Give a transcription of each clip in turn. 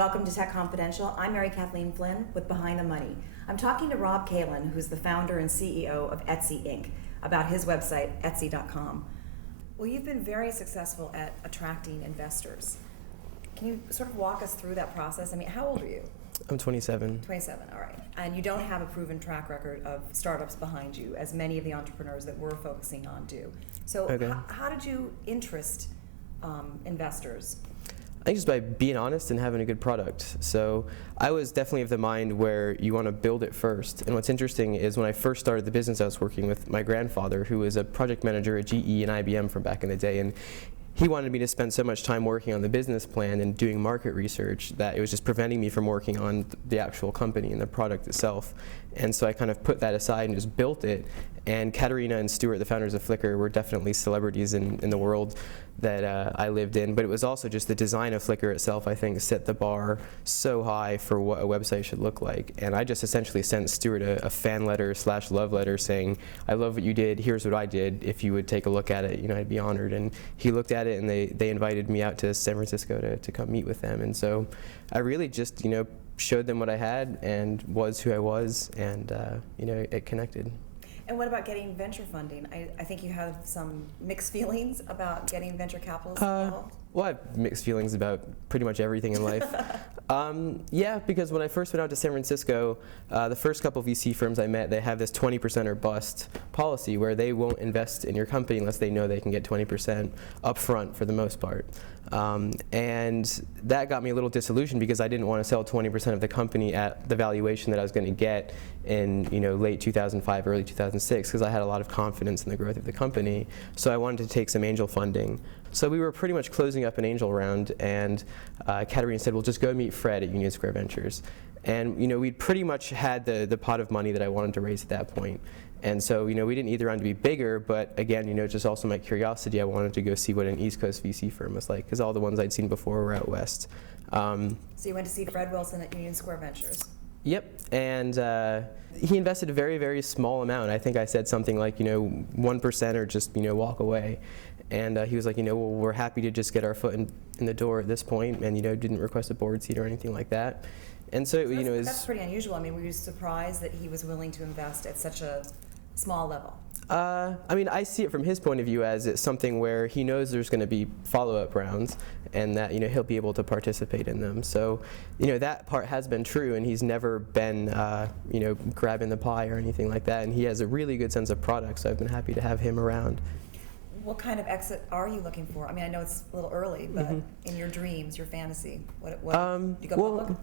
Welcome to Tech Confidential. I'm Mary Kathleen Flynn with Behind the Money. I'm talking to Rob Kalin, who's the founder and CEO of Etsy Inc., about his website, Etsy.com. Well, you've been very successful at attracting investors. Can you sort of walk us through that process? I mean, how old are you? I'm 27. 27, all right. And you don't have a proven track record of startups behind you, as many of the entrepreneurs that we're focusing on do. So how did you interest investors? I think just by being honest and having a good product. So I was definitely of the mind where you want to build it first. And what's interesting is when I first started the business, I was working with my grandfather, who was a project manager at GE and IBM from back in the day. And he wanted me to spend so much time working on the business plan and doing market research that it was just preventing me from working on the actual company and the product itself. And so I kind of put that aside and just built it. And Katerina and Stuart, the founders of Flickr, were definitely celebrities in the world that I lived in. But it was also just the design of Flickr itself, I think, set the bar so high for what a website should look like. And I just essentially sent Stuart a fan letter / love letter saying, I love what you did, here's what I did, if you would take a look at it, I'd be honored. And he looked at it and they invited me out to San Francisco to come meet with them. And so I really just, showed them what I had and was who I was, and it connected. And what about getting venture funding? I think you have some mixed feelings about getting venture capitalists involved. Well, I have mixed feelings about pretty much everything in life. Yeah, because when I first went out to San Francisco, the first couple of VC firms I met, they have this 20% or bust policy where they won't invest in your company unless they know they can get 20% up front for the most part. And that got me a little disillusioned because I didn't want to sell 20% of the company at the valuation that I was going to get in late 2005, early 2006, because I had a lot of confidence in the growth of the company. So I wanted to take some angel funding. So we were pretty much closing up an angel round, and Katerina said, well, just go meet Fred at Union Square Ventures. And we'd pretty much had the pot of money that I wanted to raise at that point. And so we didn't either round to be bigger, but again, just also my curiosity, I wanted to go see what an East Coast VC firm was like, because all the ones I'd seen before were out west. So you went to see Fred Wilson at Union Square Ventures. Yep, and he invested a very, very small amount. I think I said something like, 1% or just, walk away. And he was like, well, we're happy to just get our foot in the door at this point, and, didn't request a board seat or anything like that. And so, that's pretty unusual. I mean, were you surprised that he was willing to invest at such a small level? I see it from his point of view as it's something where he knows there's going to be follow-up rounds and that, he'll be able to participate in them. So, that part has been true, and he's never been, grabbing the pie or anything like that. And he has a really good sense of product, so I've been happy to have him around. What kind of exit are you looking for? I mean, I know it's a little early, but in your dreams, your fantasy, what do you go public?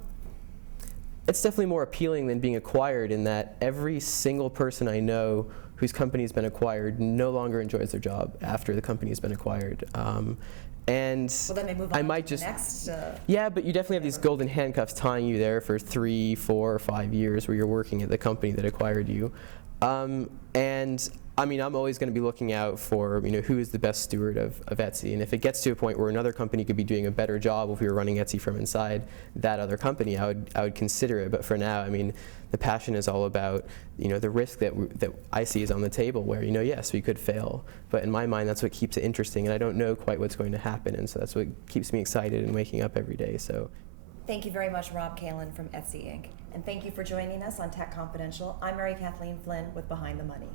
It's definitely more appealing than being acquired in that every single person I know whose company's been acquired no longer enjoys their job after the company's been acquired. And well, then they move on I might to just the next. Yeah, but you definitely have these golden handcuffs tying you there for 3, 4, or 5 years where you're working at the company that acquired you. And I'm always going to be looking out for, who is the best steward of Etsy. And if it gets to a point where another company could be doing a better job if we were running Etsy from inside that other company, I would consider it. But for now, the passion is all about, the risk that I see is on the table where, yes, we could fail. But in my mind, that's what keeps it interesting. And I don't know quite what's going to happen. And so that's what keeps me excited and waking up every day. So. Thank you very much, Rob Kalin from Etsy Inc. And thank you for joining us on Tech Confidential. I'm Mary Kathleen Flynn with Behind the Money.